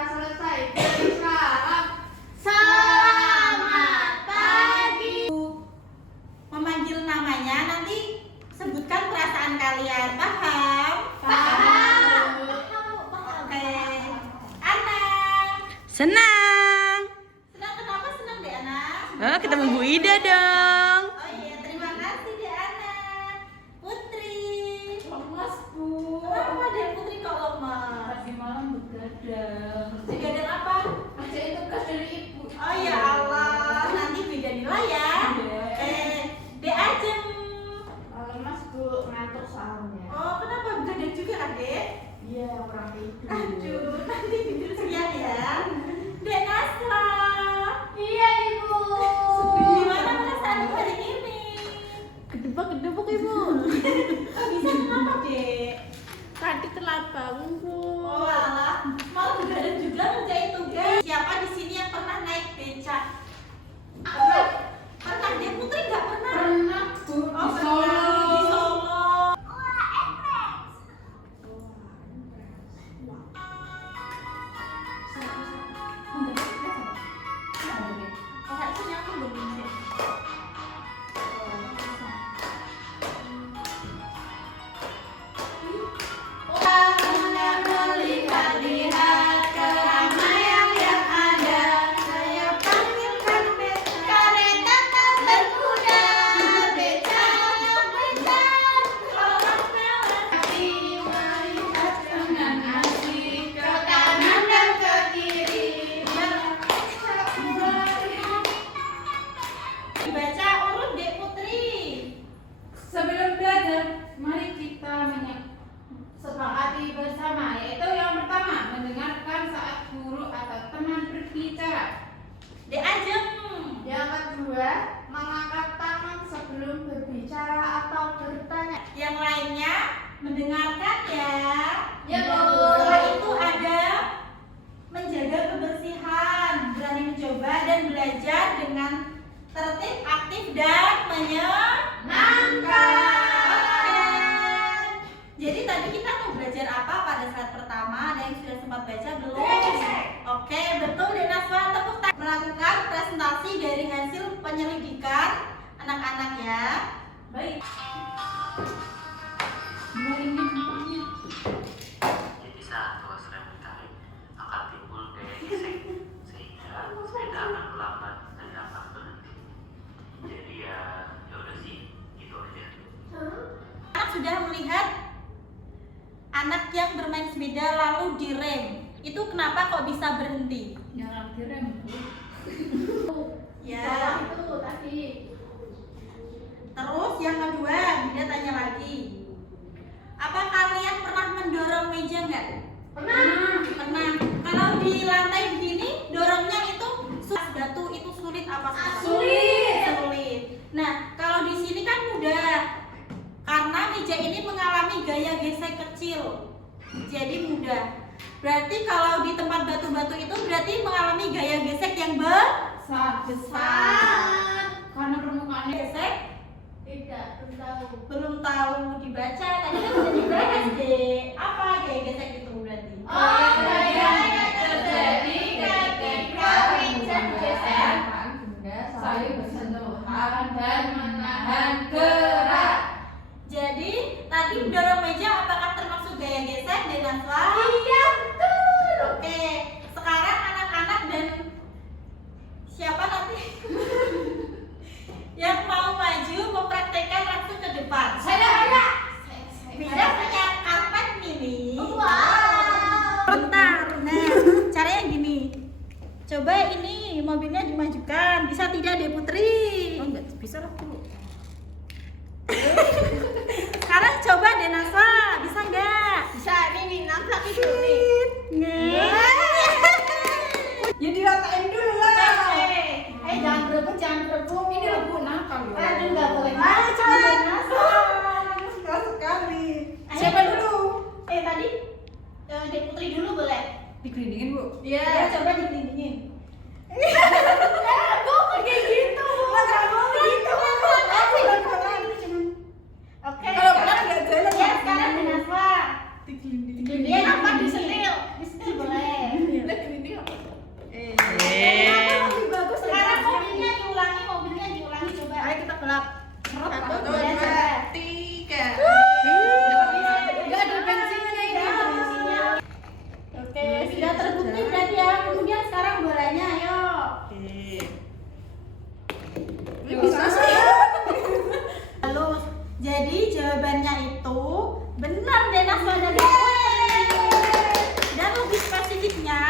selesai. Beri salam. Selamat pagi. Memanggil namanya, nanti sebutkan perasaan kalian. Paham? Paham. Oke. Ana. Senang. Senang kenapa senang deh Ana? Oh, ketemu Bu Ida dong. Oh iya, terima kasih deh Ana. Putri. Lemas, Bu. Kenapa deh Putri kok lemas? Tadi malam begadang. Begadang apa? Kerjain tugas dari Ibu. Oh ya Allah, nanti beda nilai ya. Iya. Dek Ajem. Lemas, Bu. Ngantuk soalnya. Oh, kenapa begadang juga Adek? Iya, kurang tidur. Aduh, nanti tidur siang ya. Dek Nasla. Iya, Ibu. Gimana perasaanmu hari ini? Kedebuk Ibu. Kok bisa kenapa, Dek? Tadi telat bangun, Bu. Oh alah, mau begadang juga ngerjain tugas. Siapa di sini yang pernah naik becak? Pernah? Pernah, Dek Putri nggak pernah? Pernah, Bu. Oh, Di pernah. Solo. Di Solo. Melihat keramaian yang ada, saya panggilkan kereta tak berkuda, becak, orang melati melihat dengan asik ke kanan dan ke kiri. Dibaca urut Dek Putri. Sebelum belajar, mari kita sepakati bersama, yaitu yang pertama, mendengarkan saat guru atau teman berbicara. Dek Ajem. Yang kedua, mengangkat tangan sebelum berbicara atau bertanya. Yang lainnya mendengarkan ya. Ya, Bu. Setelah itu ada menjaga kebersihan, berani mencoba dan belajar dengan tertib, aktif dan menyenangkan. Jadi tadi kita mau belajar apa pada saat pertama? Ada yang sudah sempat baca belum? Oke, betul Dek Naswa. Tepuk tangan. Melakukan presentasi dari hasil penyelidikan anak-anak ya. Baik. Dua ini bukunya. Jadi saat tuas rem ditarik akan timbul gaya gesek sehingga sepeda akan melambat dan dapat berhenti. Jadi ya udah sih gitu aja. Anak sudah melihat anak yang bermain sepeda lalu direm. Itu kenapa kok bisa berhenti? Jangan direm, Bu. Ya. Itu tadi. Terus yang kedua, Bida tanya lagi. Apa kalian pernah mendorong meja nggak? Pernah. Pernah. Kalau di lantai begini, dorongnya itu batu itu sulit apa susah? Sulit. Sulit. Nah, kalau di sini kan mudah. Karena meja ini mengalami gaya gesek kecil. Jadi mudah. Berarti kalau di tempat batu-batu itu berarti mengalami gaya gesek yang besar. Karena permukaannya Gesek tidak belum tahu dibaca, tadi kan sudah dibahas deh. Apa gaya gesek itu berarti? gaya terjadi ketika pincang geser benda saling bersentuhan dan menahan gerak. Jadi tadi mendorong meja apakah termasuk gaya gesek dengan Naswa? Iya, betul. Oke, sekarang anak-anak dan siapa nanti yang mau maju mempraktekkan langsung ke depan. Saya. Bisa punya karpet mini. Wow. Bentar, nah caranya gini. Coba ini mobilnya dimajukan. Bisa tidak Dek Putri? Oh, enggak bisa lah, Bu. Sekarang coba Dek Naswa, bisa nggak? Bisa ini nampak itu nih. Nih. Ya diratain dulu lah. Jangan berebut. Ini rebut nakal loh. Aduh, nggak boleh. Ayo, coba. Dek Naswa. Suka sekali. Ayo. Siapa dulu? Tadi Dek Putri dulu boleh? Dikelilingin, Bu. Iya. Ya, coba dikelilingin. Kok kayak gitu? Enggak boleh gitu. Oke. Kalau benar nggak jalan. Ya, sekarang Dek Naswa. Dikelilingin. Dia nampak disetil boleh. Oke. Bisa sih. Halus. Jadi jawabannya itu benar deh Naswa dan Putri. Dan lebih spesifiknya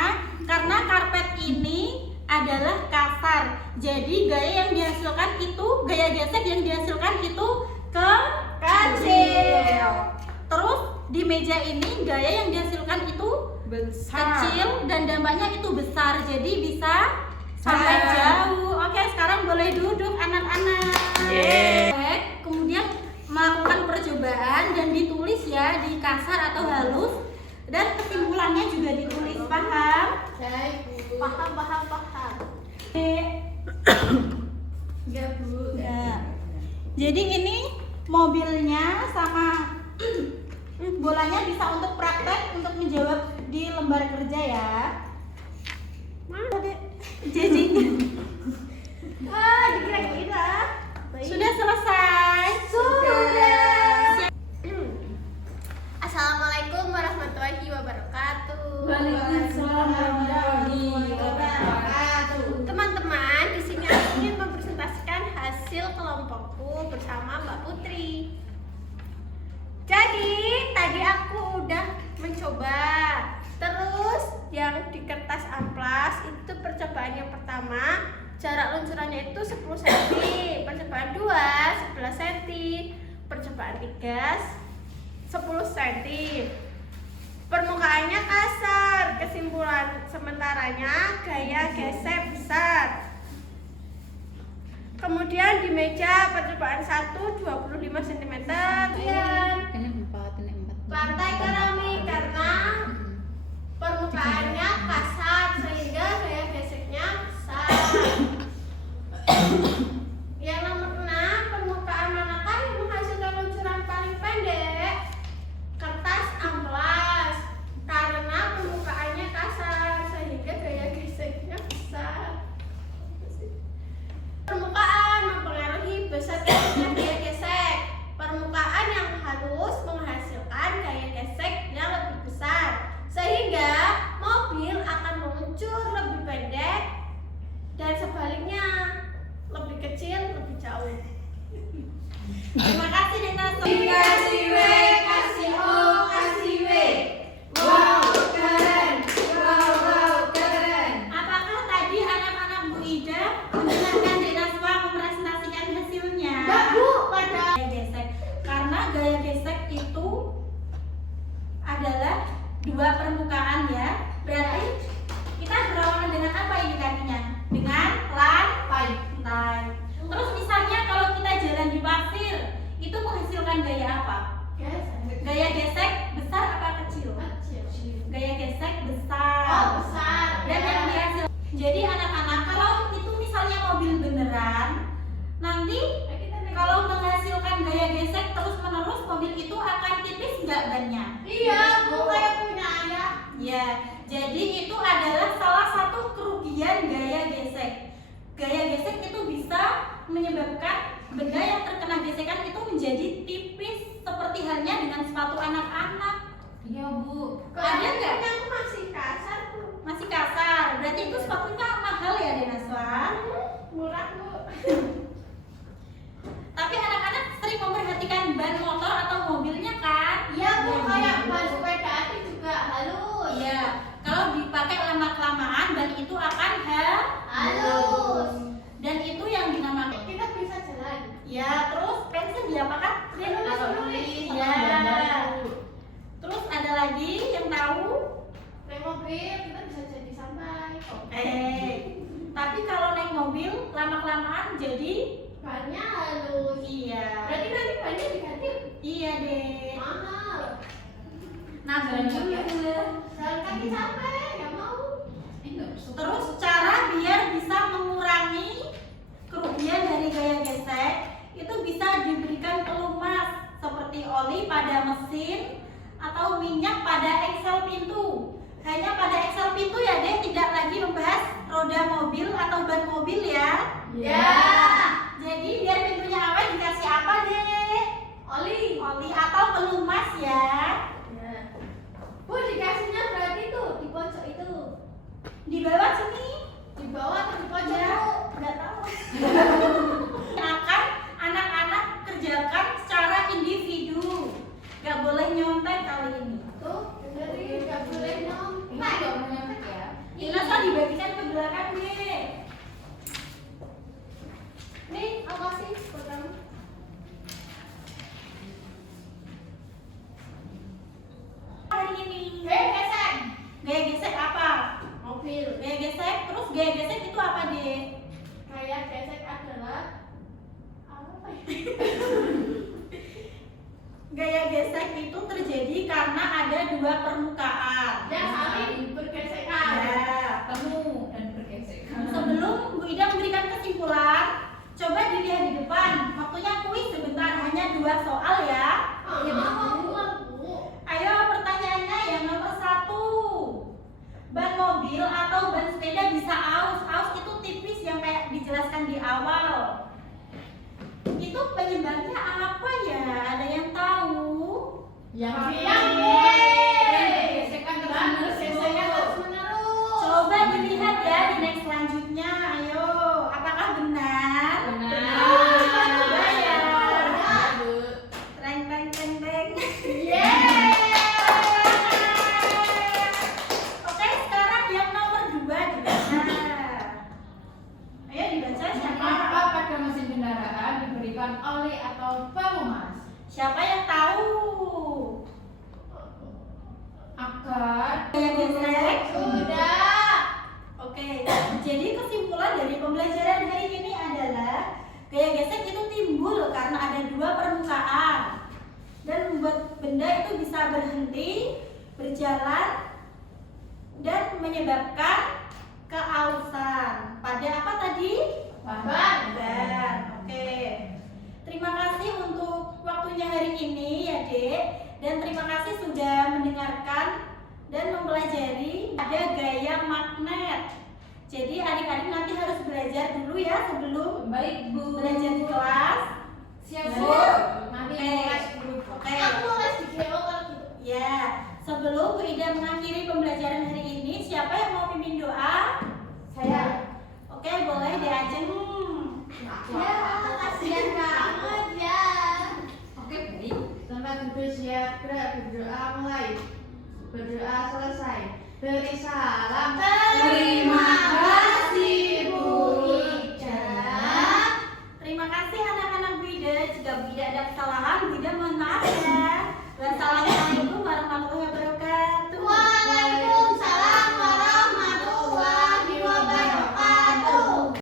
karena karpet ini adalah kasar. Jadi gaya yang dihasilkan itu, gaya gesek yang dihasilkan itu kecil. Terus di meja ini gaya yang dihasilkan itu kecil dan dampaknya itu besar. Jadi bisa sampai jauh. Oke, sekarang boleh duduk anak-anak. Kemudian melakukan percobaan dan ditulis ya di kasar atau halus, dan kesimpulannya juga ditulis. Paham? Paham. Enggak, Bu. Ya. Jadi ini mobilnya sama bolanya bisa untuk praktek untuk menjawab di lembar kerja ya. Mana dek? Jejinya. Dikira-kira. Sudah selesai. Assalamualaikum warahmatullahi wabarakatuh. Waalaikumsalam warahmatullahi wabarakatuh. Teman-teman, di sini aku ingin mempresentasikan hasil kelompokku bersama Mbak Putri. Jadi, tadi aku udah mencoba. Terus yang di kertas amplas itu percobaan yang pertama, jarak luncurannya itu 10 cm, percobaan 2 11 cm, percobaan 3 10 cm. Permukaannya kasar, kesimpulan sementaranya gaya gesek besar. Kemudian di meja percobaan 1 25 cm. Ini 4, ini 4. Lantai keramik karena permukaannya kasar sehingga gaya geseknya besar. Yang nomor 6, permukaan manakah yang menghasilkan luncuran paling pendek? Kertas amplas karena permukaannya kasar sehingga gaya geseknya besar. Permukaan mempengaruhi besarnya gaya gesek. Permukaan yang halus menghasilkan gaya gesek yang lebih besar sehingga mobil akan meluncur lebih pendek dan sebaliknya lebih kecil lebih jauh. Terima kasih Dena. Kasih W, kasih O, kasih W. Wow, keren. Wow, keren. Apakah tadi anak-anak Bu Ida mendengarkan Dena Naswa mempresentasikan hasilnya? Enggak, Bu, pada Gaya gesek. Karena gaya gesek itu adalah dua permukaan ya. Berarti kita berlawanan dengan apa indikasinya? Dengan lantai. Terus misalnya kalau kita jalan di pasir, itu menghasilkan gaya apa? Gaya gesek besar apa kecil? Gaya gesek besar. Oh, besar. Dan yang dihasil. Jadi anak-anak kalau itu misalnya mobil beneran, nanti kalau menghasilkan gaya gesek terus menerus, mobil itu akan tipis nggak bannya? Iya, Bu, kayak punya ayah. Ya, jadi itu adalah salah satu kerugian gaya gesek. Gaya gesek itu bisa menyebabkan benda yang terkena gesekan itu menjadi tipis seperti halnya dengan sepatu anak-anak. Iya, Bu. Ada nggak? Punya aku masih kasar, Bu. Masih kasar. Berarti itu sepatunya mahal ya, Denaswa? Murah, Bu. Tapi anak-anak sering memperhatikan ban motor atau mobilnya kan? Iya, Bu, Ya, kayak Bu. ban sepeda aja juga halus. Iya, kalau dipakai lama-kelamaan ban itu akan Halus. dan itu yang dinamakan. Kita bisa jalan. Ya, terus pensil diapakan? Menulis. Ya. Terus ada lagi yang tahu? Naik mobil kita bisa jadi sampai. Tapi kalau naik mobil lama-kelamaan jadi Bannya halus. iya. Berarti nanti bannya diganti Iya deh. mahal. Nah, dulu. Jalan kaki sampai, nggak mau. Terus cara biar bisa mengurangi kerugian dari gaya gesek itu bisa diberikan pelumas seperti oli pada mesin atau minyak pada eksel pintu. Hanya pada eksel pintu ya deh, tidak lagi membahas roda mobil atau ban mobil ya. Ya. Jadi biar pintunya awet dikasih apa deh? Oli. Oli atau pelumas ya. Ya. Bu, dikasihnya berarti tuh di pojok itu. Di bawah sini. Di bawah atau di pojok? Ya, Bu? nggak tahu. Akan anak-anak kerjakan secara individu. Nggak boleh nyontek kali ini. Tuh, dengerin, nggak boleh Ini nyontek. nggak mau nyontek ya. Ini so dibagikan ke belakang deh. Nih, apa sih buat kamu? Hari ini Gesek. gaya gesek apa? Mobil. Gaya gesek, terus gaya gesek itu apa deh? Kayak gesek adalah apa ya? Gaya gesek itu terjadi karena ada dua permukaan. Yang saling bergesekan. Ya. Temu dan bergesekan. Sebelum Bu Ida memberikan kesimpulan, coba dilihat di depan. Waktunya kuis sebentar, hanya 2 soal ya. Ya, Bu. Ayo pertanyaannya yang nomor 1. Ban mobil atau ban sepeda bisa aus. Aus itu tipis yang kayak dijelaskan di awal. Itu penyebabnya apa ya? Ada yang tahu? Yang Yang B. Gesekan Dan terus bergesekan terus-menerus. Coba dilihat ya di next selanjutnya. Ayo, apakah benar? Coba ya. Teng teng teng teng. Oke, sekarang yang nomor 2 dibaca. Ayo dibaca siapa? Apa pada mesin kendaraan diberikan oli atau pelumas Siapa yang tahu? agar Gaya gesek. Sudah. Oke, jadi kesimpulan dari pembelajaran hari ini adalah gaya gesek itu timbul karena ada 2 permukaan dan membuat benda itu bisa berhenti, berjalan, dan menyebabkan keausan. Pada apa tadi? Ban. Ban. Oke. Terima kasih untuk waktunya hari ini ya, Dek. Dan terima kasih sudah mendengarkan dan mempelajari ada gaya magnet. Jadi adik-adik nanti harus belajar dulu ya sebelum baik Bu. belajar di kelas. Siap Bu. Bu. Nanti Oke. kelas grup. Oke. Aku mau les di Geo kalau gitu. Ya, sebelum Bu Ida mengakhiri pembelajaran hari ini, siapa yang mau pimpin doa? Saya. Oke, boleh diajeng. Ya, kasihan banget ya. Oke baik. Tempat duduk siap, gerak berdoa mulai. Berdoa selesai. Beri salam. Terima kasih Bu Ida. Terima kasih anak-anak Bu Ida. Jika Bu Ida ada kesalahan, Bu Ida mohon maaf ya. Wassalamualaikum warahmatullahi wabarakatuh.